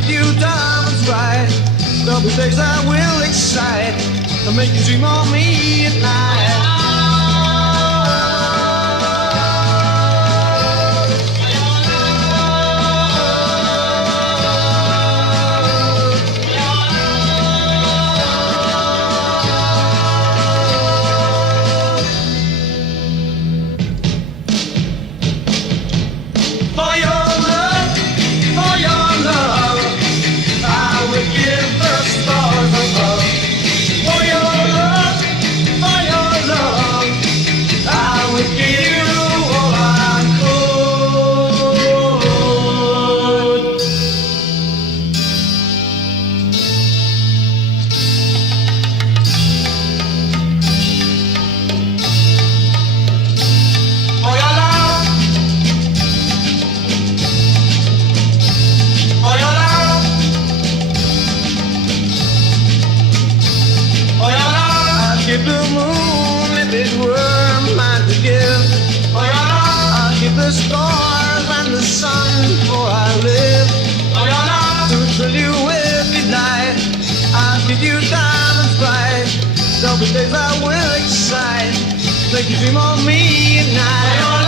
give you diamonds right. There'll be days that will excite and make you dream of me at night. Give the moon if it were mine to give. I'll give the stars and the sun before I live. To thrill you with delight, I'll give you diamonds bright. There'll be days that will excite, make you dream of me at night.